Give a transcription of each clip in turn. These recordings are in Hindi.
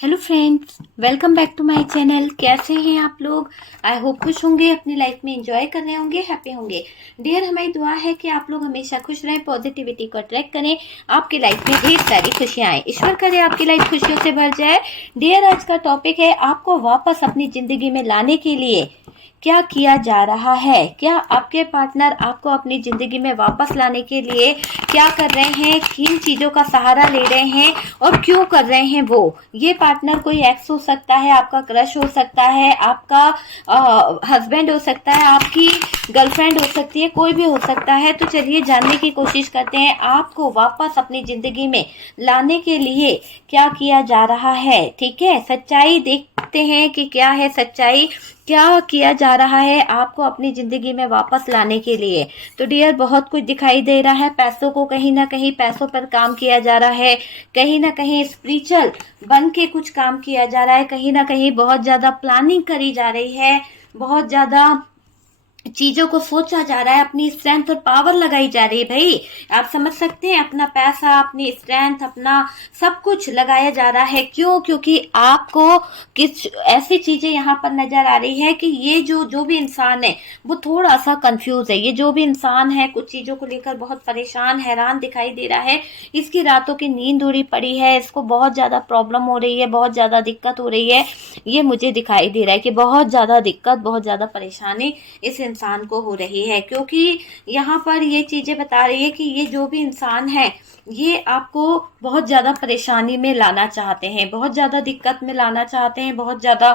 Hello friends, welcome back to my channel. कैसे हैं आप लोग? आई होप खुश होंगे, अपनी लाइफ में एंजॉय कर रहे होंगे, हैप्पी होंगे। डियर, हमारी दुआ है कि आप लोग हमेशा खुश रहें, पॉजिटिविटी को अट्रैक्ट करें, आपकी लाइफ में ढेर सारी खुशियां आए। ईश्वर करे आपकी लाइफ खुशियों से भर जाए। डियर, आज का टॉपिक है आपको वापस अपनी जिंदगी में लाने के लिए क्या किया जा रहा है। क्या आपके पार्टनर आपको अपनी जिंदगी में वापस लाने के लिए क्या कर रहे हैं, किन चीजों का सहारा ले रहे हैं और क्यों कर रहे हैं। वो ये पार्टनर कोई एक्स हो सकता है, आपका क्रश हो सकता है, आपका हस्बैंड हो सकता है, आपकी गर्लफ्रेंड हो सकती है, कोई भी हो सकता है। तो चलिए जानने की कोशिश करते हैं आपको वापस अपनी जिंदगी में लाने के लिए क्या किया जा रहा है। ठीक है, सच्चाई देखते हैं कि क्या है सच्चाई, क्या किया जा रहा है आपको अपनी जिंदगी में वापस लाने के लिए। तो डियर, बहुत कुछ दिखाई दे रहा है। पैसों को कहीं ना कहीं पैसों पर काम किया जा रहा है, कहीं ना कहीं स्पिरिचुअल बन के कुछ काम किया जा रहा है, कहीं ना कहीं बहुत ज्यादा प्लानिंग करी जा रही है, बहुत ज्यादा चीजों को सोचा जा रहा है, अपनी स्ट्रेंथ और पावर लगाई जा रही है। भाई आप समझ सकते हैं, अपना पैसा, अपनी स्ट्रेंथ, अपना सब कुछ लगाया जा रहा है। क्यों? क्योंकि आपको किस ऐसी चीजें यहाँ पर नजर आ रही है कि ये जो भी इंसान है वो थोड़ा सा कंफ्यूज है। ये जो भी इंसान है कुछ चीजों को लेकर बहुत परेशान, हैरान दिखाई दे रहा है। इसकी रातों की नींद उड़ी पड़ी है, इसको बहुत ज्यादा प्रॉब्लम हो रही है, बहुत ज्यादा दिक्कत हो रही है। ये मुझे दिखाई दे रहा है कि बहुत ज्यादा दिक्कत, बहुत ज्यादा परेशानी इस इंसान को हो रही है। क्योंकि यहाँ पर ये चीजें बता रही है कि ये जो भी इंसान है ये आपको बहुत ज्यादा परेशानी में लाना चाहते हैं, बहुत ज्यादा दिक्कत में लाना चाहते हैं, बहुत ज्यादा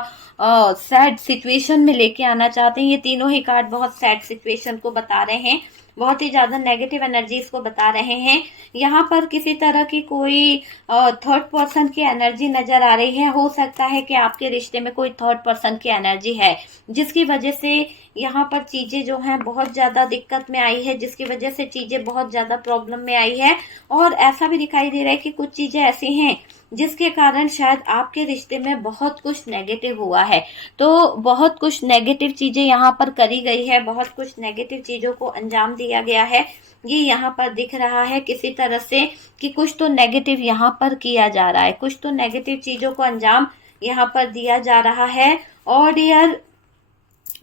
सैड सिचुएशन में लेके आना चाहते हैं। ये तीनों ही कार्ड बहुत सैड सिचुएशन को बता रहे हैं, बहुत ही ज्यादा नेगेटिव एनर्जीज को बता रहे हैं। यहाँ पर किसी तरह की कोई थर्ड पर्सन की एनर्जी नजर आ रही है। हो सकता है कि आपके रिश्ते में कोई थर्ड पर्सन की एनर्जी है जिसकी वजह से यहाँ पर चीजें जो हैं बहुत ज्यादा दिक्कत में आई है, जिसकी वजह से चीजें बहुत ज्यादा प्रॉब्लम में आई है। और ऐसा भी दिखाई दे रहा है कि कुछ चीजें ऐसी हैं जिसके कारण शायद आपके रिश्ते में बहुत कुछ नेगेटिव हुआ है। तो बहुत कुछ नेगेटिव चीजें यहाँ पर करी गई है, बहुत कुछ नेगेटिव चीजों को अंजाम दिया गया है। ये यहाँ पर दिख रहा है किसी तरह से कि कुछ तो नेगेटिव यहाँ पर किया जा रहा है, कुछ तो नेगेटिव चीजों को अंजाम यहाँ पर दिया जा रहा है। और यार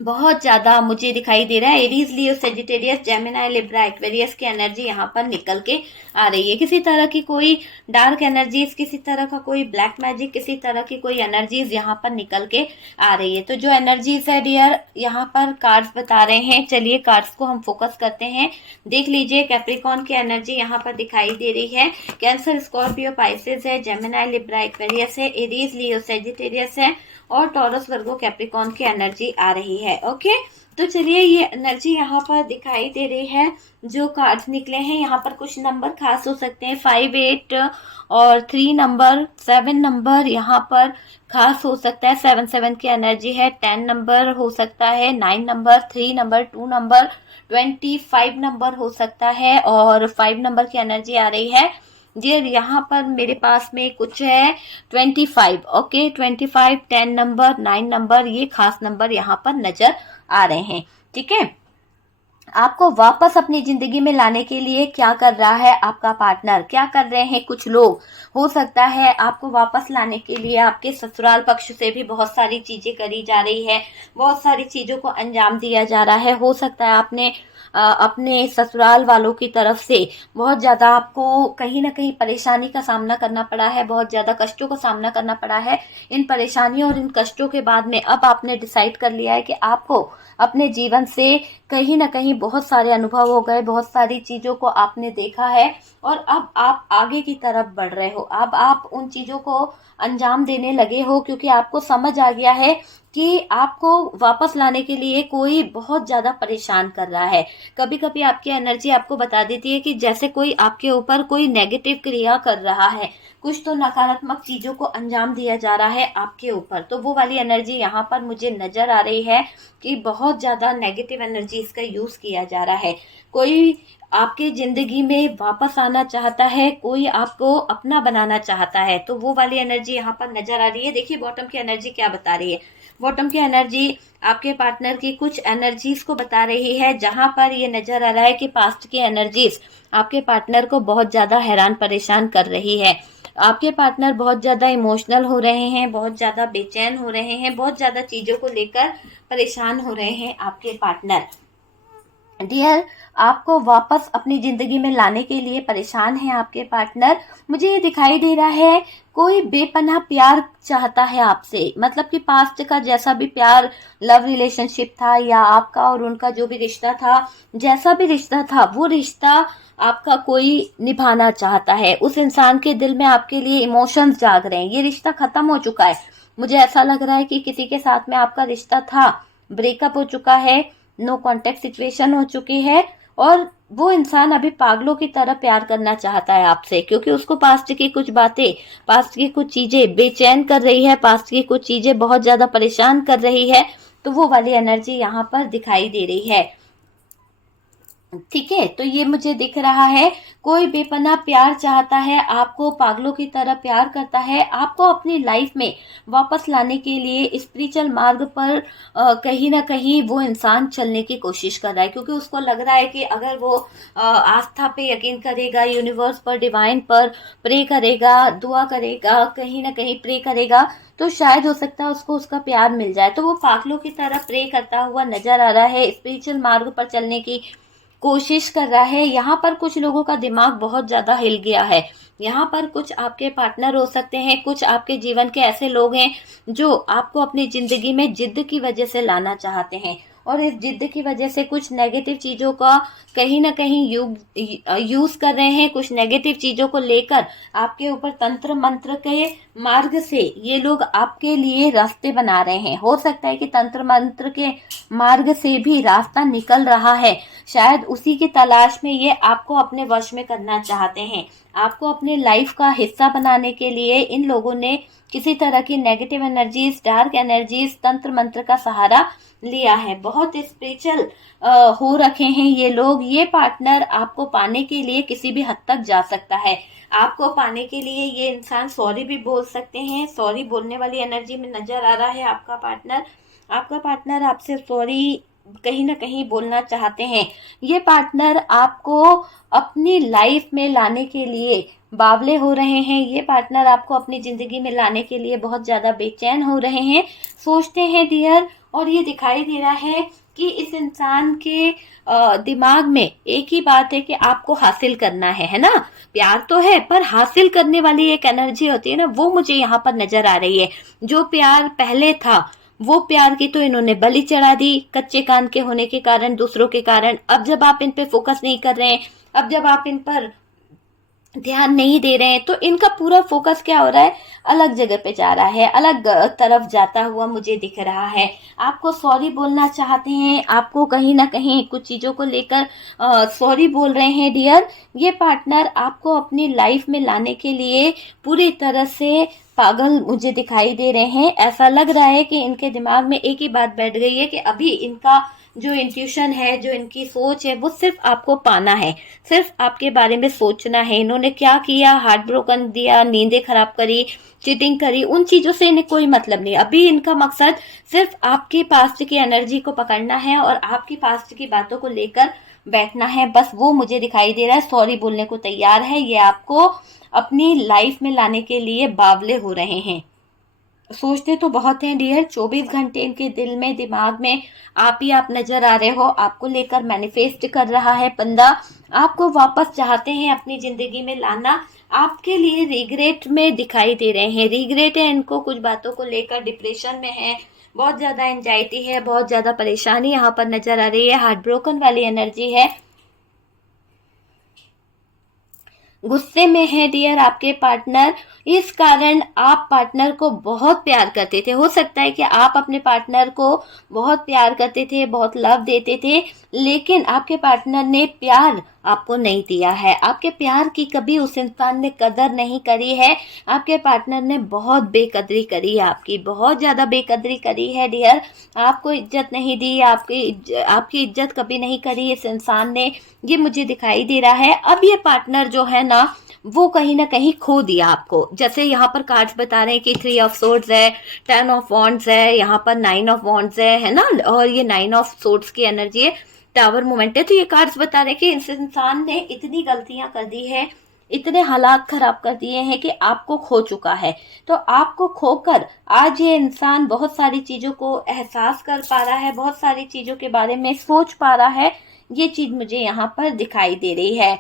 बहुत ज्यादा मुझे दिखाई दे रहा है एरीज, लियो, सेजिटेरियस, जेमिनी, लिब्रा, एक्वेरियस की एनर्जी यहाँ पर निकल के आ रही है। किसी तरह की कोई डार्क एनर्जीज, किसी तरह का कोई ब्लैक मैजिक, किसी तरह की कोई एनर्जीज यहाँ पर निकल के आ रही है। तो जो एनर्जीज है डियर, यहाँ पर कार्ड्स बता रहे हैं। चलिए कार्ड्स को हम फोकस करते हैं। देख लीजिए, कैप्रिकॉन की एनर्जी यहाँ पर दिखाई दे रही है, कैंसर, स्कॉर्पियो, पाइसेस है, जेमिनी, लिब्रा, एक्वेरियस है, एरीज, लियो, सेजिटेरियस है और टॉरस, वर्गो, कैप्रिकॉन की एनर्जी आ रही है। ओके, तो चलिए ये एनर्जी यहाँ पर दिखाई दे रही है। जो कार्ड्स निकले हैं यहाँ पर कुछ नंबर खास हो सकते हैं, 5, 8 और 3 नंबर, 7 नंबर यहाँ पर खास हो सकता है। 7, 7 की एनर्जी है। 10 नंबर हो सकता है, 9 नंबर, 3 नंबर, 2 नंबर, 25 नंबर हो सकता है और 5 नंबर की एनर्जी आ रही है। जी यहाँ पर मेरे पास में कुछ है 25। ओके, 25, 10 नंबर, 9 नंबर, ये खास नंबर यहाँ पर नजर आ रहे हैं। ठीक है, आपको वापस अपनी जिंदगी में लाने के लिए क्या कर रहा है आपका पार्टनर, क्या कर रहे हैं कुछ लोग। हो सकता है आपको वापस लाने के लिए आपके ससुराल पक्ष से भी बहुत सारी चीजें करी जा रही है, बहुत सारी चीजों को अंजाम दिया जा रहा है। हो सकता है आपने अपने ससुराल वालों की तरफ से बहुत ज्यादा आपको कहीं ना कहीं परेशानी का सामना करना पड़ा है, बहुत ज्यादा कष्टों का सामना करना पड़ा है। इन परेशानियों और इन कष्टों के बाद में अब आपने डिसाइड कर लिया है कि आपको अपने जीवन से कहीं ना कहीं बहुत सारे अनुभव हो गए, बहुत सारी चीजों को आपने देखा है और अब आप आगे की तरफ बढ़ रहे हो। अब आप उन चीजों को अंजाम देने लगे हो क्योंकि आपको समझ आ गया है कि आपको वापस लाने के लिए कोई बहुत ज्यादा परेशान कर रहा है। कभी कभी आपकी एनर्जी आपको बता देती है कि जैसे कोई आपके ऊपर कोई नेगेटिव क्रिया कर रहा है, कुछ तो नकारात्मक चीजों को अंजाम दिया जा रहा है आपके ऊपर। तो वो वाली एनर्जी यहाँ पर मुझे नजर आ रही है कि बहुत ज्यादा नेगेटिव एनर्जीज का यूज किया जा रहा है। कोई आपके जिंदगी में वापस आना चाहता है, कोई आपको अपना बनाना चाहता है, तो वो वाली एनर्जी यहाँ पर नजर आ रही है। देखिए बॉटम की एनर्जी क्या बता रही है, बॉटम की एनर्जी आपके पार्टनर की कुछ एनर्जीज को बता रही है, जहां पर ये नजर आ रहा है कि पास्ट की एनर्जीज आपके पार्टनर को बहुत ज्यादा हैरान परेशान कर रही है। आपके पार्टनर बहुत ज्यादा इमोशनल हो रहे हैं, बहुत ज्यादा बेचैन हो रहे हैं, बहुत ज्यादा चीजों को लेकर परेशान हो रहे हैं आपके पार्टनर। डियर, आपको वापस अपनी जिंदगी में लाने के लिए परेशान है आपके पार्टनर। मुझे ये दिखाई दे रहा है कोई बेपनाह प्यार चाहता है आपसे, मतलब कि पास्ट का जैसा भी प्यार, लव रिलेशनशिप था या आपका और उनका जो भी रिश्ता था, जैसा भी रिश्ता था, वो रिश्ता आपका कोई निभाना चाहता है। उस इंसान के दिल में आपके लिए इमोशंस जाग रहे हैं। ये रिश्ता खत्म हो चुका है। मुझे ऐसा लग रहा है कि किसी के साथ में आपका रिश्ता था, ब्रेकअप हो चुका है, नो कांटेक्ट सिचुएशन हो चुकी है, और वो इंसान अभी पागलों की तरह प्यार करना चाहता है आपसे, क्योंकि उसको पास्ट की कुछ बातें, पास्ट की कुछ चीजें बेचैन कर रही है, पास्ट की कुछ चीजें बहुत ज्यादा परेशान कर रही है। तो वो वाली एनर्जी यहाँ पर दिखाई दे रही है। ठीक है, तो ये मुझे दिख रहा है कोई बेपनाह प्यार चाहता है आपको, पागलों की तरह प्यार करता है आपको अपनी लाइफ में वापस लाने के लिए स्पिरिचुअल मार्ग पर कहीं ना कहीं वो इंसान चलने की कोशिश कर रहा है, क्योंकि उसको लग रहा है कि अगर वो आस्था पे यकीन करेगा, यूनिवर्स पर, डिवाइन पर प्रे करेगा, दुआ करेगा, कहीं ना कहीं प्रे करेगा, तो शायद हो सकता है उसको उसका प्यार मिल जाए। तो वो पागलों की तरह प्रे करता हुआ नजर आ रहा है, स्पिरिचुअल मार्ग पर चलने की कोशिश कर रहा है। यहाँ पर कुछ लोगों का दिमाग बहुत ज्यादा हिल गया है। यहाँ पर कुछ आपके पार्टनर हो सकते हैं, कुछ आपके जीवन के ऐसे लोग हैं जो आपको अपनी जिंदगी में जिद्द की वजह से लाना चाहते हैं, और इस जिद्द की वजह से कुछ नेगेटिव चीजों का कहीं ना कहीं यूज कर रहे हैं। कुछ नेगेटिव चीजों को लेकर आपके ऊपर तंत्र मंत्र के मार्ग से ये लोग आपके लिए रास्ते बना रहे हैं। हो सकता है कि तंत्र मंत्र के मार्ग से भी रास्ता निकल रहा है, शायद उसी की तलाश में ये आपको अपने वश में करना चाहते हैं। आपको अपने लाइफ का हिस्सा बनाने के लिए इन लोगों ने किसी तरह की नेगेटिव एनर्जीज, डार्क एनर्जीज, तंत्र मंत्र का सहारा लिया है। बहुत स्पिरिचुअल हो रखे हैं ये लोग। ये पार्टनर आपको पाने के लिए किसी भी हद तक जा सकता है। आपको पाने के लिए ये इंसान सॉरी भी बोल सकते हैं। सॉरी बोलने वाली एनर्जी में नजर आ रहा है आपका पार्टनर। आपका पार्टनर आपसे सॉरी कहीं ना कहीं बोलना चाहते हैं। ये पार्टनर आपको अपनी लाइफ में लाने के लिए बावले हो रहे हैं। ये पार्टनर आपको अपनी जिंदगी में लाने के लिए बहुत ज्यादा बेचैन हो रहे हैं, सोचते हैं डियर। और ये दिखाई दे रहा है कि इस इंसान के दिमाग में एक ही बात है कि आपको हासिल करना है ना। प्यार तो है, पर हासिल करने वाली एक एनर्जी होती है ना, वो मुझे यहाँ पर नजर आ रही है। जो प्यार पहले था, वो प्यार की तो इन्होंने बलि चढ़ा दी, कच्चे कान के होने के कारण, दूसरों के कारण। अब जब आप इन पे फोकस नहीं कर रहे हैं, अब जब आप इन पर ध्यान नहीं दे रहे हैं, तो इनका पूरा फोकस क्या हो रहा है, अलग जगह पे जा रहा है, अलग तरफ जाता हुआ मुझे दिख रहा है। आपको सॉरी बोलना चाहते हैं, आपको कहीं ना कहीं कुछ चीजों को लेकर सॉरी बोल रहे हैं डियर। ये पार्टनर आपको अपनी लाइफ में लाने के लिए पूरी तरह से पागल मुझे दिखाई दे रहे हैं। ऐसा लग रहा है कि इनके दिमाग में एक ही बात बैठ गई है कि अभी इनका जो इंट्यूशन है, जो इनकी सोच है, वो सिर्फ आपको पाना है, सिर्फ आपके बारे में सोचना है। इन्होंने क्या किया, हार्ट ब्रोकन दिया, नींदें खराब करी, चीटिंग करी, उन चीजों से इन्हें कोई मतलब नहीं। अभी इनका मकसद सिर्फ आपकी पास्ट की एनर्जी को पकड़ना है और आपकी पास्ट की बातों को लेकर बैठना है, बस वो मुझे दिखाई दे रहा है। सॉरी बोलने को तैयार है, ये आपको अपनी लाइफ में लाने के लिए बावले हो रहे हैं। सोचते तो बहुत हैं डियर। 24 घंटे इनके दिल में, दिमाग में आप ही आप नजर आ रहे हो। आपको लेकर मैनिफेस्ट कर रहा है बंदा, आपको वापस चाहते हैं अपनी जिंदगी में लाना। आपके लिए रिग्रेट में दिखाई दे रहे हैं, रिग्रेट है इनको, कुछ बातों को लेकर डिप्रेशन में है, बहुत ज्यादा एंजाइटी है, बहुत ज्यादा परेशानी यहाँ पर नजर आ रही है, हार्ट ब्रोकन वाली एनर्जी है, गुस्से में है डियर आपके पार्टनर। इस कारण आप पार्टनर को बहुत प्यार करते थे। हो सकता है कि आप अपने पार्टनर को बहुत प्यार करते थे, बहुत लव देते थे, लेकिन आपके पार्टनर ने प्यार आपको नहीं दिया है। आपके प्यार की कभी उस इंसान ने कदर नहीं करी है। आपके पार्टनर ने बहुत बेकदरी करी है, आपकी बहुत ज्यादा बेकदरी करी है डियर। आपको इज्जत नहीं दी, आपकी इज्जत कभी नहीं करी इस इंसान ने, ये मुझे दिखाई दे रहा है। अब ये पार्टनर जो है ना, वो कहीं ना कहीं खो दिया आपको। जैसे यहाँ पर कार्ड्स बता रहे हैं कि 3 ऑफ सोर्ड्स है, 10 ऑफ वॉन्ड्स है, यहाँ पर 9 ऑफ वॉन्ड्स है ना, और ये 9 ऑफ सोर्ड्स की एनर्जी है, टावर मोमेंट है। तो ये कार्ड्स बता रहे हैं कि इस इंसान ने इतनी गलतियां कर दी है, इतने हालात खराब कर दिए हैं कि आपको खो चुका है। तो आपको खोकर आज ये इंसान बहुत सारी चीजों को एहसास कर पा रहा है, बहुत सारी चीजों के बारे में सोच पा रहा है। ये चीज मुझे यहाँ पर दिखाई दे रही है।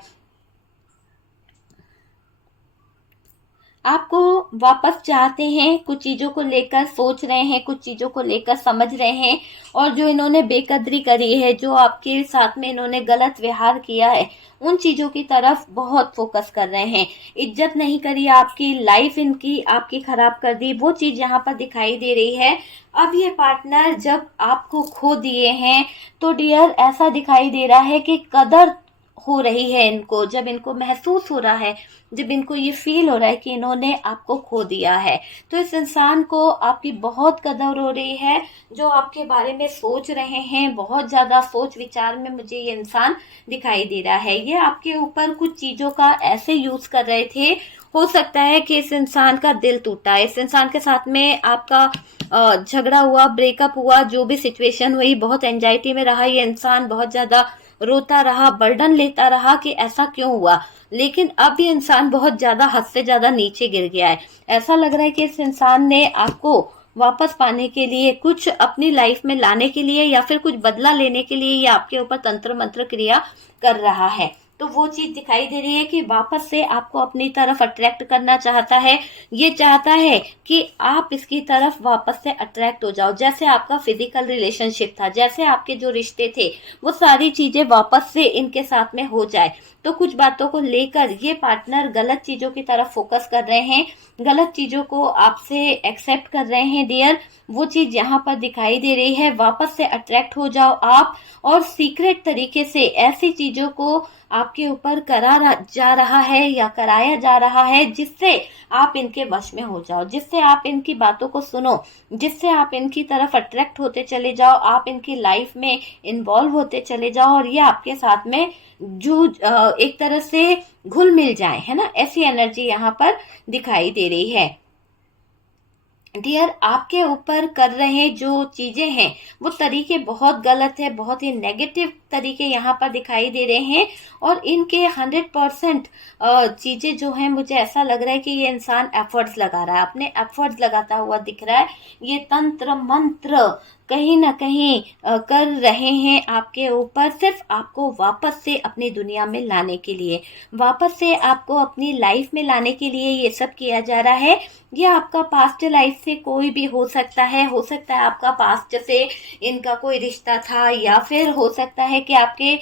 आपको वापस चाहते हैं, कुछ चीजों को लेकर सोच रहे हैं, कुछ चीजों को लेकर समझ रहे हैं, और जो इन्होंने बेकदरी करी है, जो आपके साथ में इन्होंने गलत व्यवहार किया है, उन चीजों की तरफ बहुत फोकस कर रहे हैं। इज्जत नहीं करी आपकी, लाइफ इनकी आपकी खराब कर दी, वो चीज यहाँ पर दिखाई दे रही है। अब ये पार्टनर जब आपको खो दिए हैं तो डियर ऐसा दिखाई दे रहा है कि कदर हो रही है इनको, जब इनको महसूस हो रहा है, जब इनको ये फील हो रहा है कि इन्होंने आपको खो दिया है, तो इस इंसान को आपकी बहुत कदर हो रही है। जो आपके बारे में सोच रहे हैं, बहुत ज्यादा सोच विचार में मुझे ये इंसान दिखाई दे रहा है। ये आपके ऊपर कुछ चीजों का ऐसे यूज कर रहे थे, हो सकता है कि इस इंसान का दिल टूटा, इस इंसान के साथ में आपका झगड़ा हुआ, ब्रेकअप हुआ, जो भी सिचुएशन हुई, बहुत एंजाइटी में रहा ये इंसान, बहुत ज्यादा रोता रहा, बर्डन लेता रहा कि ऐसा क्यों हुआ। लेकिन अब ये इंसान बहुत ज्यादा, हद से ज्यादा नीचे गिर गया है। ऐसा लग रहा है कि इस इंसान ने आपको वापस पाने के लिए, कुछ अपनी लाइफ में लाने के लिए, या फिर कुछ बदला लेने के लिए ये आपके ऊपर तंत्र मंत्र क्रिया कर रहा है। तो वो चीज दिखाई दे रही है कि वापस से आपको अपनी तरफ अट्रैक्ट करना चाहता है। ये चाहता है कि आप इसकी तरफ वापस से अट्रैक्ट हो जाओ, जैसे आपका फिजिकल रिलेशनशिप था, जैसे आपके जो रिश्ते थे, वो सारी चीजें वापस से इनके साथ में हो जाए। तो कुछ बातों को लेकर ये पार्टनर गलत चीजों की तरफ फोकस कर रहे हैं, गलत चीजों को आपसे एक्सेप्ट कर रहे हैं डियर। वो चीज यहाँ पर दिखाई दे रही है। वापस से अट्रैक्ट हो जाओ आप, और सीक्रेट तरीके से ऐसी चीजों को आपके ऊपर जा रहा है या कराया जा रहा है, जिससे आप इनके वश में हो जाओ, जिससे आप इनकी बातों को सुनो, जिससे आप इनकी तरफ अट्रैक्ट होते चले जाओ, आप इनकी लाइफ में इन्वॉल्व होते चले जाओ, और ये आपके साथ में जो एक तरह से घुल मिल जाए, है ना। ऐसी एनर्जी यहाँ पर दिखाई दे रही है। डियर आपके ऊपर कर रहे जो चीजें हैं वो तरीके बहुत गलत है, बहुत ही नेगेटिव तरीके यहाँ पर दिखाई दे रहे हैं, और इनके 100% चीजें जो हैं, मुझे ऐसा लग रहा है कि ये इंसान एफर्ट्स लगा रहा है, अपने एफर्ट्स लगाता हुआ दिख रहा है। ये तंत्र मंत्र कहीं ना कहीं कर रहे हैं आपके ऊपर, सिर्फ आपको वापस से अपनी दुनिया में लाने के लिए, वापस से आपको अपनी लाइफ में लाने के लिए ये सब किया जा रहा है। ये आपका पास्ट लाइफ से कोई भी हो सकता है, हो सकता है आपका पास्ट से इनका कोई रिश्ता था, या फिर हो सकता है कि आपके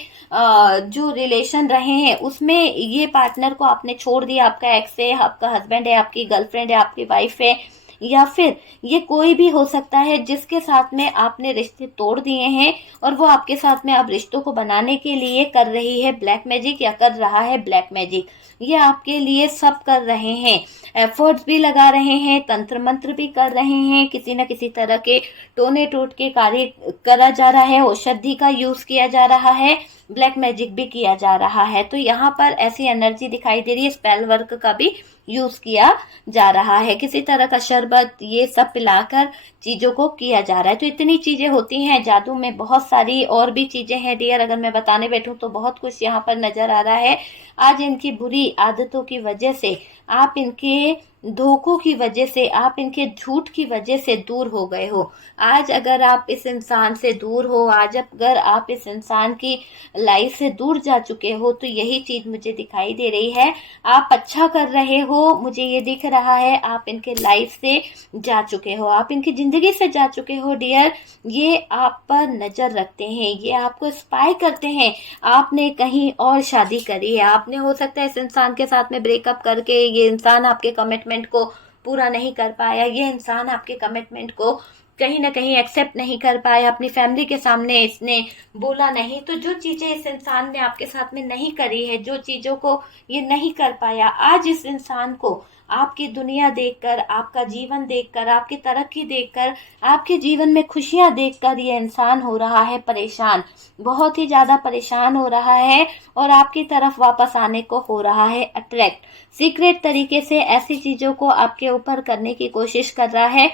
जो रिलेशन रहे हैं उसमें ये पार्टनर को आपने छोड़ दिया, आपका एक्स है, आपका हस्बैंड है, आपकी गर्लफ्रेंड है, आपकी वाइफ है, या फिर ये कोई भी हो सकता है जिसके साथ में आपने रिश्ते तोड़ दिए हैं, और वो आपके साथ में अब रिश्तों को बनाने के लिए कर रही है ब्लैक मैजिक, या कर रहा है ब्लैक मैजिक। ये आपके लिए सब कर रहे हैं, एफर्ट्स भी लगा रहे हैं, तंत्र मंत्र भी कर रहे हैं, किसी न किसी तरह के टोने टोट के कार्य करा जा रहा है, औषधि का यूज किया जा रहा है, ब्लैक मैजिक भी किया जा रहा है। तो यहाँ पर ऐसी एनर्जी दिखाई दे रही है, स्पेल वर्क का भी यूज किया जा रहा है, किसी तरह का शरबत ये सब पिलाकर चीजों को किया जा रहा है। तो इतनी चीजें होती हैं जादू में, बहुत सारी और भी चीजें हैं डियर, अगर मैं बताने बैठूं तो बहुत कुछ यहाँ पर नजर आ रहा है। आज इनकी बुरी आदतों की वजह से, आप इनके धोखों की वजह से, आप इनके झूठ की वजह से दूर हो गए हो। आज अगर आप इस इंसान से दूर हो, आज अगर आप इस इंसान की लाइफ से दूर जा चुके हो, तो यही चीज मुझे दिखाई दे रही है। आप अच्छा कर रहे हो, मुझे ये दिख रहा है, आप इनके लाइफ से जा चुके हो, आप इनकी जिंदगी से जा चुके हो डियर। ये आप पर नजर रखते हैं, ये आपको स्पाई करते हैं। आपने कहीं और शादी करी है, आपने हो सकता है इस इंसान के साथ में ब्रेकअप करके ये इंसान आपके कमिटमेंट को पूरा नहीं कर पाया, ये इंसान आपके कमिटमेंट को कहीं ना कहीं एक्सेप्ट नहीं कर पाया, अपनी फैमिली के सामने इसने बोला नहीं, तो जो चीजें इस इंसान ने आपके साथ में नहीं करी है, जो चीजों को ये नहीं कर पाया, आज इस इंसान को आपकी दुनिया देखकर, आपका जीवन देखकर, आपकी तरक्की देखकर, आपके जीवन में खुशियां देखकर ये इंसान हो रहा है परेशान, बहुत ही ज्यादा परेशान हो रहा है और आपकी तरफ वापस आने को हो रहा है अट्रैक्ट। सीक्रेट तरीके से ऐसी चीजों को आपके ऊपर करने की कोशिश कर रहा है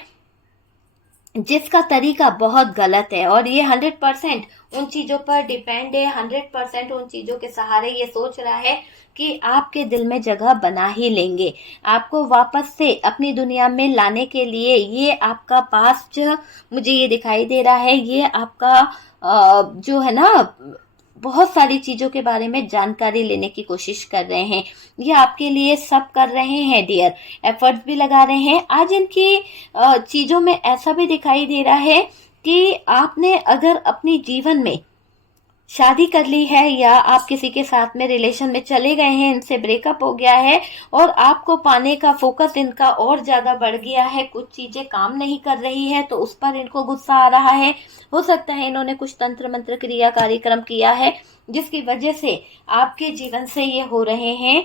जिसका तरीका बहुत गलत है, और ये 100% उन चीजों पर डिपेंड है, 100% उन चीजों के सहारे ये सोच रहा है कि आपके दिल में जगह बना ही लेंगे, आपको वापस से अपनी दुनिया में लाने के लिए। ये आपका पास्ट मुझे ये दिखाई दे रहा है, ये आपका जो है ना, बहुत सारी चीजों के बारे में जानकारी लेने की कोशिश कर रहे हैं। ये आपके लिए सब कर रहे हैं डियर, एफर्ट्स भी लगा रहे हैं। आज इनकी चीजों में ऐसा भी दिखाई दे रहा है कि आपने अगर अपनी जीवन में शादी कर ली है या आप किसी के साथ में रिलेशन में चले गए हैं, इनसे ब्रेकअप हो गया है और आपको पाने का फोकस इनका और ज्यादा बढ़ गया है, कुछ चीजें काम नहीं कर रही है तो उस पर इनको गुस्सा आ रहा है। हो सकता है इन्होंने कुछ तंत्र मंत्र क्रिया कार्यक्रम किया है जिसकी वजह से आपके जीवन से ये हो रहे हैं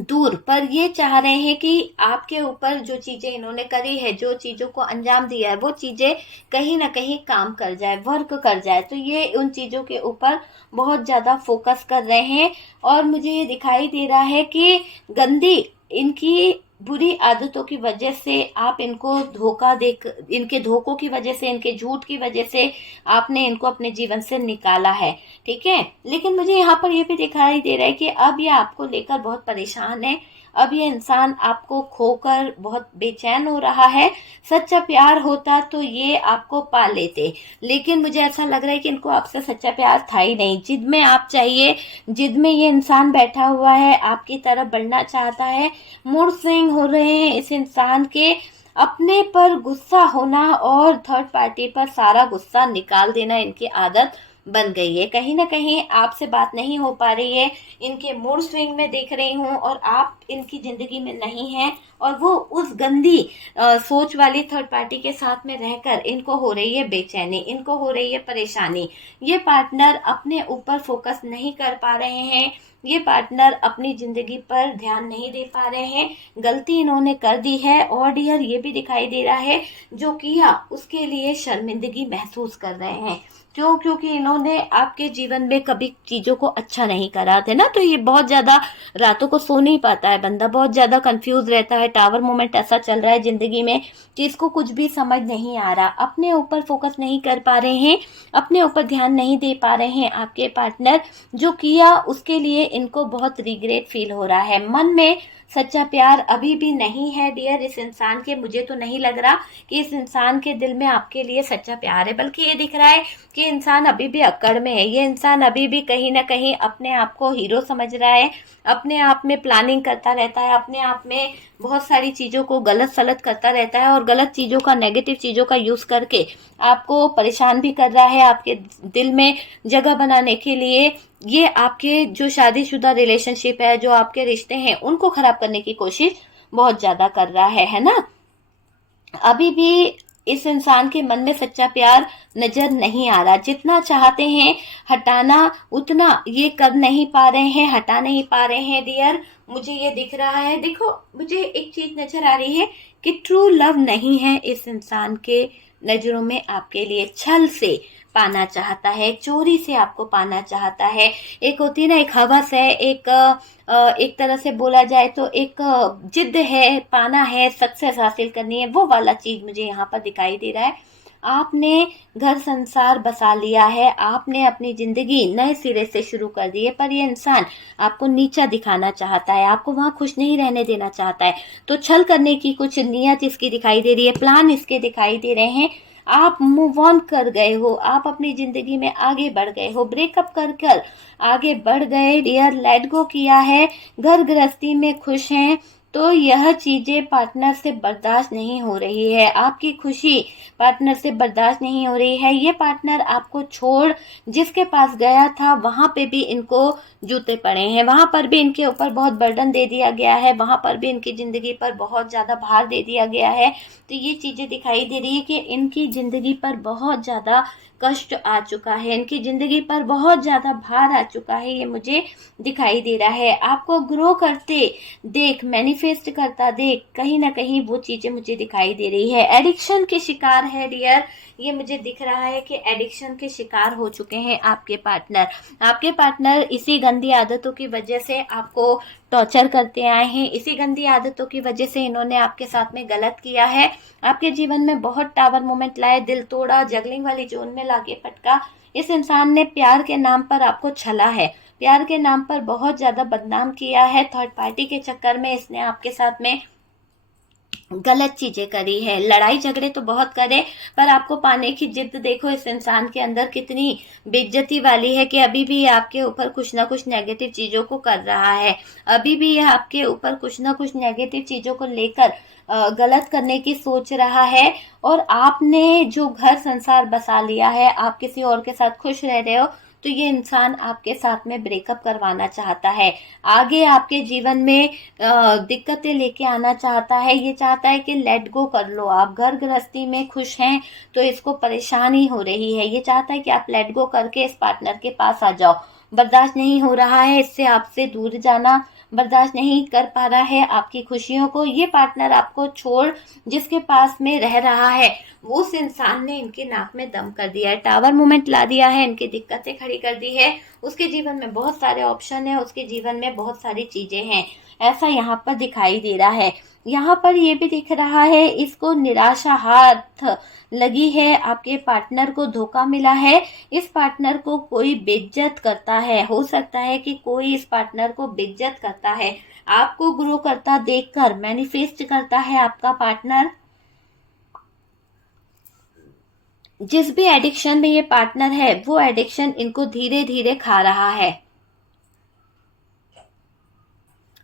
दूर, पर ये चाह रहे हैं कि आपके ऊपर जो चीजें इन्होंने करी है, जो चीजों को अंजाम दिया है, वो चीजें कहीं ना कहीं काम कर जाए, वर्क कर जाए। तो ये उन चीजों के ऊपर बहुत ज्यादा फोकस कर रहे हैं और मुझे ये दिखाई दे रहा है कि गंदी इनकी बुरी आदतों की वजह से आप इनको धोखा देख, इनके धोखों की वजह से, इनके झूठ की वजह से आपने इनको अपने जीवन से निकाला है, ठीक है। लेकिन मुझे यहाँ पर यह भी दिखाई दे रहा है कि अब ये आपको लेकर बहुत परेशान है, अब ये इंसान आपको खोकर बहुत बेचैन हो रहा है। सच्चा प्यार होता तो ये आपको पा लेते, लेकिन मुझे ऐसा लग रहा है कि इनको आपसे सच्चा प्यार था ही नहीं। जिद में आप चाहिए, जिद में ये इंसान बैठा हुआ है, आपकी तरफ बढ़ना चाहता है। मूड स्विंग हो रहे हैं इस इंसान के, अपने पर गुस्सा होना और थर्ड पार्टी पर सारा गुस्सा निकाल देना इनकी आदत बन गई है। कहीं ना कहीं आपसे बात नहीं हो पा रही है, इनके मूड स्विंग में देख रही हूँ और आप इनकी जिंदगी में नहीं हैं और वो उस गंदी सोच वाली थर्ड पार्टी के साथ में रहकर इनको हो रही है बेचैनी, इनको हो रही है परेशानी। ये पार्टनर अपने ऊपर फोकस नहीं कर पा रहे हैं, ये पार्टनर अपनी जिंदगी पर ध्यान नहीं दे पा रहे हैं, गलती इन्होंने कर दी है और डियर ये भी दिखाई दे रहा है जो किया उसके लिए शर्मिंदगी महसूस कर रहे हैं। क्यों? क्योंकि इन्होंने आपके जीवन में कभी चीजों को अच्छा नहीं करा थे ना, तो ये बहुत ज्यादा रातों को सो नहीं पाता है बंदा, बहुत ज्यादा कंफ्यूज रहता है। टावर मोमेंट ऐसा चल रहा है जिंदगी में कि इसको कुछ भी समझ नहीं आ रहा, अपने ऊपर फोकस नहीं कर पा रहे हैं, अपने ऊपर ध्यान नहीं दे पा रहे हैं। आपके पार्टनर जो किया उसके लिए इनको बहुत रिग्रेट फील हो रहा है, मन में सच्चा प्यार अभी भी नहीं है डियर इस इंसान के। मुझे तो नहीं लग रहा कि इस इंसान के दिल में आपके लिए सच्चा प्यार है, बल्कि ये दिख रहा है कि इंसान अभी भी अक्कड़ में है। ये इंसान अभी भी कहीं ना कहीं अपने आप को हीरो समझ रहा है, अपने आप में प्लानिंग करता रहता है, अपने आप में बहुत सारी चीजों को गलत सलत करता रहता है और गलत चीजों का, नेगेटिव चीजों का यूज करके आपको परेशान भी कर रहा है, आपके दिल में जगह बनाने के लिए ये आपके जो शादीशुदा रिलेशनशिप है, जो आपके रिश्ते हैं, उनको खराब करने की कोशिश बहुत ज्यादा कर रहा है ना। अभी भी इस इंसान के मन में सच्चा प्यार नजर नहीं आ रहा, जितना चाहते हैं हटाना उतना ये कर नहीं पा रहे हैं, हटा नहीं पा रहे हैं डियर। मुझे ये दिख रहा है, देखो मुझे एक चीज नजर आ रही है कि ट्रू लव नहीं है इस इंसान के नजरों में, आपके लिए छल से पाना चाहता है, चोरी से आपको पाना चाहता है। एक होती है ना, एक हवस है, एक तरह से बोला जाए तो एक जिद है, पाना है, सक्सेस हासिल करनी है, वो वाला चीज मुझे यहाँ पर दिखाई दे रहा है। आपने घर संसार बसा लिया है, आपने अपनी जिंदगी नए सिरे से शुरू कर दी है, पर ये इंसान आपको नीचा दिखाना चाहता है, आपको वहां खुश नहीं रहने देना चाहता है। तो छल करने की कुछ नियत इसकी दिखाई दे रही है, प्लान इसके दिखाई दे रहे हैं। आप मूव ऑन कर गए हो, आप अपनी जिंदगी में आगे बढ़ गए हो, ब्रेकअप कर कर आगे बढ़ गए डियर, लेट गो किया है, घर गृहस्थी में खुश हैं, तो यह चीजें पार्टनर से बर्दाश्त नहीं हो रही है, आपकी खुशी पार्टनर से बर्दाश्त नहीं हो रही है। ये पार्टनर आपको छोड़ जिसके पास गया था वहां पे भी इनको जूते पड़े हैं, वहां पर भी इनके ऊपर बहुत बर्डन दे दिया गया है, वहां पर भी इनकी जिंदगी पर बहुत ज्यादा भार दे दिया गया है। तो ये चीजें दिखाई दे रही है कि इनकी जिंदगी पर बहुत ज्यादा कष्ट आ चुका है, इनकी जिंदगी पर बहुत ज्यादा भार आ चुका है, ये मुझे दिखाई दे रहा है। आपको ग्रो करते देख, मैनिफेस्ट करता देख, कहीं ना कहीं वो चीजें मुझे दिखाई दे रही है। एडिक्शन के शिकार है डियर, ये मुझे दिख रहा है कि एडिक्शन के शिकार हो चुके हैं आपके पार्टनर। आपके पार्टनर इसी गंदी आदतों की वजह से आपको टॉर्चर करते आए हैं, इसी गंदी आदतों की वजह से इन्होंने आपके साथ में गलत किया है। आपके जीवन में बहुत टावर मोमेंट लाए, दिल तोड़ा, जगलिंग वाली जोन में लाके पटका। इस इंसान ने प्यार के नाम पर आपको छला है, प्यार के नाम पर बहुत ज्यादा बदनाम किया है। थर्ड पार्टी के चक्कर में इसने आपके साथ में गलत चीजें करी है, लड़ाई झगड़े तो बहुत करे, पर आपको पाने की जिद देखो इस इंसान के अंदर कितनी बेइज्जती वाली है कि अभी भी ये आपके ऊपर कुछ ना कुछ नेगेटिव चीजों को कर रहा है, अभी भी ये आपके ऊपर कुछ ना कुछ नेगेटिव चीजों को लेकर गलत करने की सोच रहा है। और आपने जो घर संसार बसा लिया है, आप किसी और के साथ खुश रह रहे हो, तो ये इंसान आपके साथ में ब्रेकअप करवाना चाहता है, आगे आपके जीवन में दिक्कतें लेके आना चाहता है। ये चाहता है कि लेट गो कर लो, आप घर गृहस्थी में खुश हैं तो इसको परेशानी हो रही है, ये चाहता है कि आप लेट गो करके इस पार्टनर के पास आ जाओ। बर्दाश्त नहीं हो रहा है इससे आपसे दूर जाना, बर्दाश्त नहीं कर पा रहा है आपकी खुशियों को। ये पार्टनर आपको छोड़ जिसके पास में रह रहा है, उस इंसान ने इनके नाक में दम कर दिया है, टावर मोमेंट ला दिया है, इनकी दिक्कतें खड़ी कर दी है। उसके जीवन में बहुत सारे ऑप्शन है, उसके जीवन में बहुत सारी चीजें हैं, ऐसा यहाँ पर दिखाई दे रहा है। यहाँ पर ये भी दिख रहा है इसको निराशा हाथ लगी है, आपके पार्टनर को धोखा मिला है, इस पार्टनर को कोई बेइज्जत करता है, हो सकता है कि कोई इस पार्टनर को बेइज्जत करता है, आपको ग्रो करता देखकर मैनिफेस्ट करता है आपका पार्टनर। जिस भी एडिक्शन में ये पार्टनर है वो एडिक्शन इनको धीरे धीरे खा रहा है।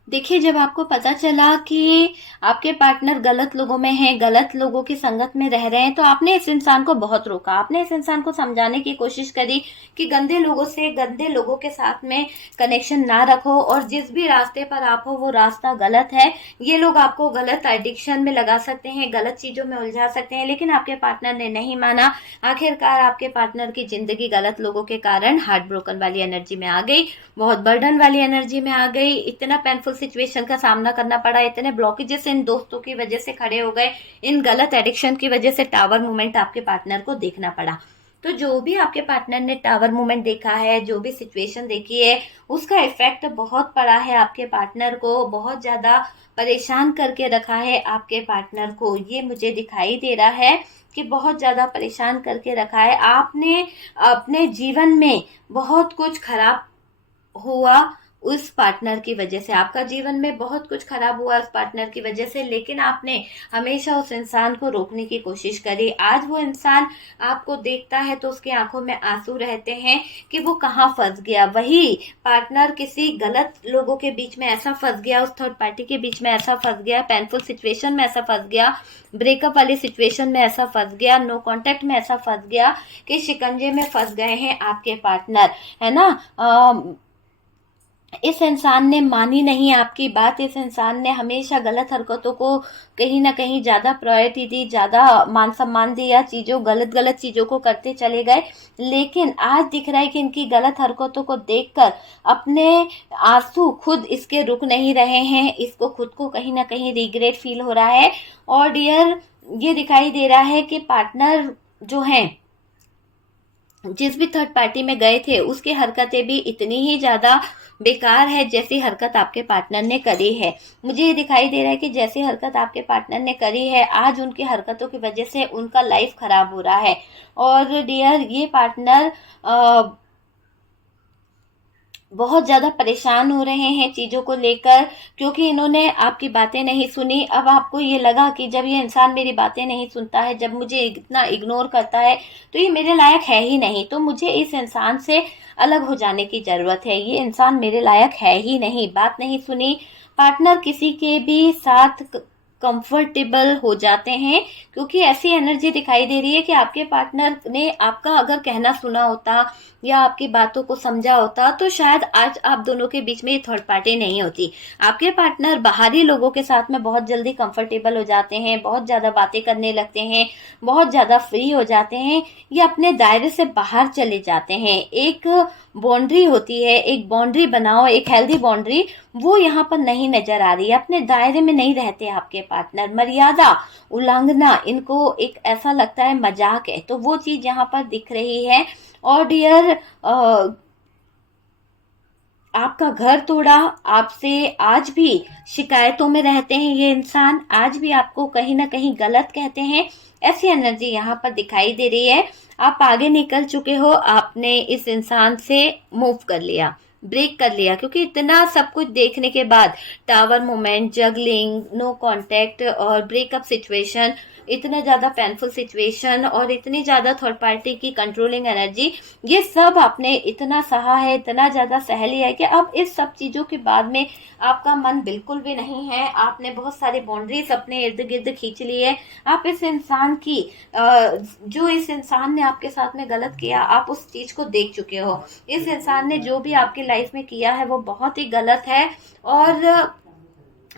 देखिए, जब आपको पता चला कि आपके पार्टनर गलत लोगों में हैं, गलत लोगों की संगत में रह रहे हैं, तो आपने इस इंसान को बहुत रोका, आपने इस इंसान को समझाने की कोशिश करी कि गंदे लोगों से, गंदे लोगों के साथ में कनेक्शन ना रखो, और जिस भी रास्ते पर आप हो वो रास्ता गलत है, ये लोग आपको गलत एडिक्शन में लगा सकते हैं, गलत चीजों में उलझा सकते हैं। लेकिन आपके पार्टनर ने नहीं माना। आखिरकार आपके पार्टनर की जिंदगी गलत लोगों के कारण हार्ट ब्रोकन वाली एनर्जी में आ गई, बहुत बर्डन वाली एनर्जी में आ गई, इतना पेनफुल सिचुएशन का सामना करना पड़ा, इतने ब्लॉकेजेस इन दोस्तों की वजह से खड़े हो गए, इन गलत एडिक्शन की वजह से टावर मूवमेंट आपके पार्टनर को देखना पड़ा। तो जो भी आपके पार्टनर ने टावर मूवमेंट देखा है, जो भी सिचुएशन देखी है, उसका इफेक्ट बहुत पड़ा है आपके पार्टनर को, बहुत ज्यादा परेशान करके रखा है आपके पार्टनर को। ये मुझे दिखाई दे रहा है कि बहुत ज्यादा परेशान करके रखा है। आपने अपने जीवन में बहुत कुछ खराब हुआ उस पार्टनर की वजह से, आपका जीवन में बहुत कुछ खराब हुआ उस पार्टनर की वजह से, लेकिन आपने हमेशा उस इंसान को रोकने की कोशिश करी। आज वो इंसान आपको देखता है तो उसकी आंखों में आंसू रहते हैं कि वो कहाँ फंस गया। वही पार्टनर किसी गलत लोगों के बीच में ऐसा फंस गया, उस थर्ड पार्टी के बीच में ऐसा फंस गया, पेनफुल सिचुएशन में ऐसा फंस गया, ब्रेकअप वाली सिचुएशन में ऐसा फंस गया, नो कांटेक्ट में ऐसा फंस गया कि शिकंजे में फंस गए हैं आपके पार्टनर, है ना। इस इंसान ने मानी नहीं आपकी बात, इस इंसान ने हमेशा गलत हरकतों को कहीं ना कहीं ज्यादा प्रायोरिटी दी, ज्यादा मान सम्मान दिया, गलत चीजों को करते चले गए। लेकिन आज दिख रहा है कि इनकी गलत हरकतों को देखकर अपने आंसू खुद इसके रुक नहीं रहे हैं, इसको खुद को कहीं ना कहीं रिग्रेट फील हो रहा है। और डियर, ये दिखाई दे रहा है कि पार्टनर जो हैं, जिस भी थर्ड पार्टी में गए थे, उसकी हरकतें भी इतनी ही ज्यादा बेकार है जैसी हरकत आपके पार्टनर ने करी है। मुझे ये दिखाई दे रहा है कि जैसी हरकत आपके पार्टनर ने करी है, आज उनकी हरकतों की वजह से उनका लाइफ खराब हो रहा है। और डियर, ये पार्टनर बहुत ज्यादा परेशान हो रहे हैं चीजों को लेकर, क्योंकि इन्होंने आपकी बातें नहीं सुनी। अब आपको ये लगा कि जब ये इंसान मेरी बातें नहीं सुनता है, जब मुझे इतना इग्नोर करता है, तो ये मेरे लायक है ही नहीं, तो मुझे इस इंसान से अलग हो जाने की ज़रूरत है, ये इंसान मेरे लायक है ही नहीं, बात नहीं सुनी। पार्टनर किसी के भी साथ कंफर्टेबल हो जाते हैं, क्योंकि ऐसी एनर्जी दिखाई दे रही है कि आपके पार्टनर ने आपका अगर कहना सुना होता या आपकी बातों को समझा होता तो शायद आज आप दोनों के बीच में ये थर्ड पार्टी नहीं होती। आपके पार्टनर बाहरी लोगों के साथ में बहुत जल्दी कंफर्टेबल हो जाते हैं, बहुत ज़्यादा बातें करने लगते हैं, बहुत ज़्यादा फ्री हो जाते हैं, ये अपने दायरे से बाहर चले जाते हैं। एक बाउंड्री होती है, एक बाउंड्री बनाओ, एक हेल्दी बाउंड्री, वो यहाँ पर नहीं नजर आ रही है। अपने दायरे में नहीं रहते आपके पार्टनर, मर्यादा उल्लंघना इनको एक ऐसा लगता है मजाक है, तो वो चीज यहाँ पर दिख रही है। और डियर, आपका घर तोड़ा, आपसे आज भी शिकायतों में रहते हैं ये इंसान, आज भी आपको कहीं ना कहीं गलत कहते हैं, ऐसी एनर्जी यहाँ पर दिखाई दे रही है। आप आगे निकल चुके हो, आपने इस इंसान से मूव कर लिया, ब्रेक कर लिया, क्योंकि इतना सब कुछ देखने के बाद, tower moment, juggling, no contact और ब्रेकअप सिचुएशन, इतना ज़्यादा पेनफुल सिचुएशन और इतनी ज़्यादा थर्ड पार्टी की कंट्रोलिंग एनर्जी, ये सब आपने इतना सहा है, इतना ज़्यादा सह लिया है कि अब इस सब चीज़ों के बाद में आपका मन बिल्कुल भी नहीं है। आपने बहुत सारी बाउंड्रीज अपने इर्द गिर्द खींच ली है। आप इस इंसान की जो इस इंसान ने आपके साथ में गलत किया, आप उस चीज़ को देख चुके हो। इस इंसान ने जो भी आपकी लाइफ में किया है वो बहुत ही गलत है, और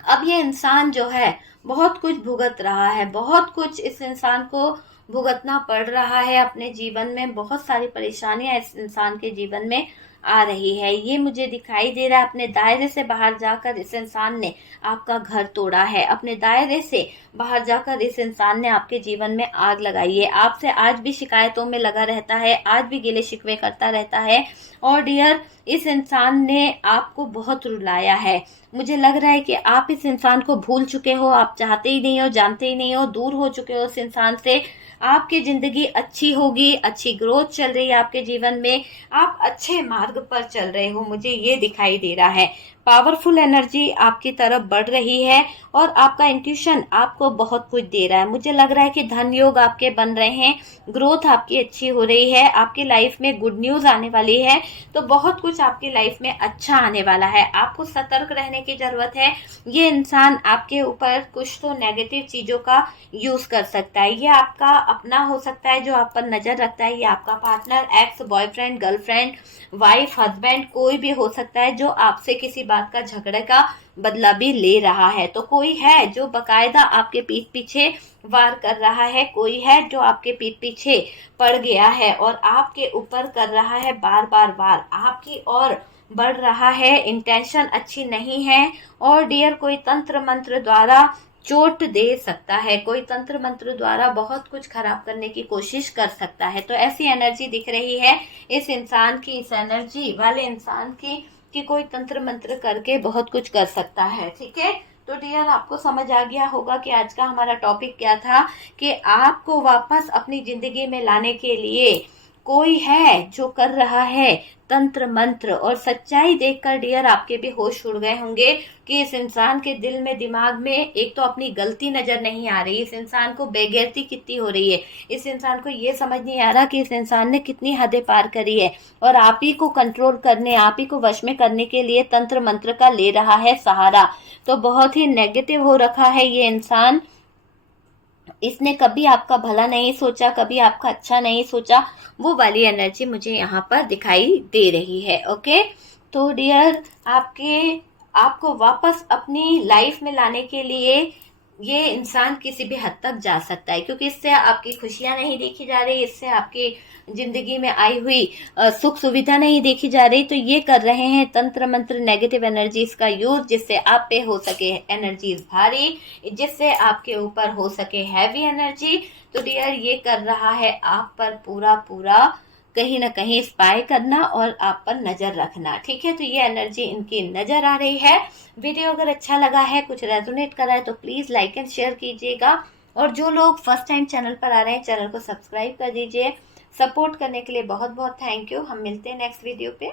अब ये इंसान जो है बहुत कुछ भुगत रहा है, बहुत कुछ इस इंसान को भुगतना पड़ रहा है अपने जीवन में, बहुत सारी परेशानियां इस इंसान के जीवन में आ रही है। ये मुझे दिखाई दे रहा है, अपने दायरे से बाहर जाकर इस इंसान ने आपका घर तोड़ा है, अपने दायरे से बाहर जाकर इस इंसान ने आपके जीवन में आग लगाई है, आपसे आज भी शिकायतों में लगा रहता है, आज भी गिले शिकवे करता रहता है। और डियर, इस इंसान ने आपको बहुत रुलाया है। मुझे लग रहा है कि आप इस इंसान को भूल चुके हो, आप चाहते ही नहीं हो, जानते ही नहीं हो, दूर हो चुके हो इस इंसान से। आपकी जिंदगी अच्छी होगी, अच्छी ग्रोथ चल रही है आपके जीवन में, आप अच्छे मार्ग पर चल रहे हो, मुझे ये दिखाई दे रहा है। पावरफुल एनर्जी आपकी तरफ बढ़ रही है और आपका इंट्यूशन आपको बहुत कुछ दे रहा है। मुझे लग रहा है कि धन योग आपके बन रहे हैं, ग्रोथ आपकी अच्छी हो रही है, आपकी लाइफ में गुड न्यूज आने वाली है, तो बहुत कुछ आपकी लाइफ में अच्छा आने वाला है। आपको सतर्क रहने की जरूरत है। ये इंसान आपके ऊपर कुछ तो नेगेटिव चीजों का यूज कर सकता है। ये आपका अपना हो सकता है जो आप पर नजर रखता है, ये आपका partner, x, boyfriend, girlfriend, wife, husband, कोई भी हो सकता है जो आपसे किसी बात का झगड़े का बदला भी ले रहा है। तो कोई है जो बकायदा आपके पीठ पीछे वार कर रहा है, कोई है जो आपके पीठ पीछे पड़ गया है और आपके ऊपर कर रहा है बार बार वार, आपकी ओर बढ़ रहा है, इंटेंशन अच्छी नहीं है। और डियर, कोई तंत्र मंत्र द्वारा चोट दे सकता है, कोई तंत्र मंत्र द्वारा बहुत कुछ खराब करने की कोशिश कर सकता है। तो ऐसी एनर्जी दिख रही है इस इंसान की, इस एनर्जी वाले इंसान की, कि कोई तंत्र मंत्र करके बहुत कुछ कर सकता है। ठीक है, तो डियर, आपको समझ आ गया होगा कि आज का हमारा टॉपिक क्या था, कि आपको वापस अपनी जिंदगी में लाने के लिए कोई है जो कर रहा है तंत्र मंत्र। और सच्चाई देखकर डियर आपके भी होश उड़ गए होंगे कि इस इंसान के दिल में, दिमाग में एक तो अपनी गलती नजर नहीं आ रही, इस इंसान को बेगैरती कितनी हो रही है, इस इंसान को ये समझ नहीं आ रहा कि इस इंसान ने कितनी हदें पार करी है, और आप ही को कंट्रोल करने, आप ही को वश में करने के लिए तंत्र मंत्र का ले रहा है सहारा। तो बहुत ही नेगेटिव हो रखा है ये इंसान। इसने कभी आपका भला नहीं सोचा, कभी आपका अच्छा नहीं सोचा, वो वाली एनर्जी मुझे यहाँ पर दिखाई दे रही है। ओके, तो डियर, आपको वापस अपनी लाइफ में लाने के लिए ये इंसान किसी भी हद तक जा सकता है, क्योंकि इससे आपकी खुशियां नहीं देखी जा रही, इससे आपकी जिंदगी में आई हुई सुख सुविधा नहीं देखी जा रही। तो ये कर रहे हैं तंत्र मंत्र, नेगेटिव एनर्जीज का यूज, जिससे आप पे हो सके एनर्जीज भारी, जिससे आपके ऊपर हो सके हैवी एनर्जी। तो डियर, ये कर रहा है आप पर पूरा पूरा कहीं ना कहीं स्पाई करना और आप पर नजर रखना। ठीक है, तो ये एनर्जी इनकी नजर आ रही है। वीडियो अगर अच्छा लगा है, कुछ रेजोनेट करा है, तो प्लीज लाइक एंड शेयर कीजिएगा। और जो लोग फर्स्ट टाइम चैनल पर आ रहे हैं, चैनल को सब्सक्राइब कर दीजिए। सपोर्ट करने के लिए बहुत बहुत थैंक यू। हम मिलते हैं नेक्स्ट वीडियो पे।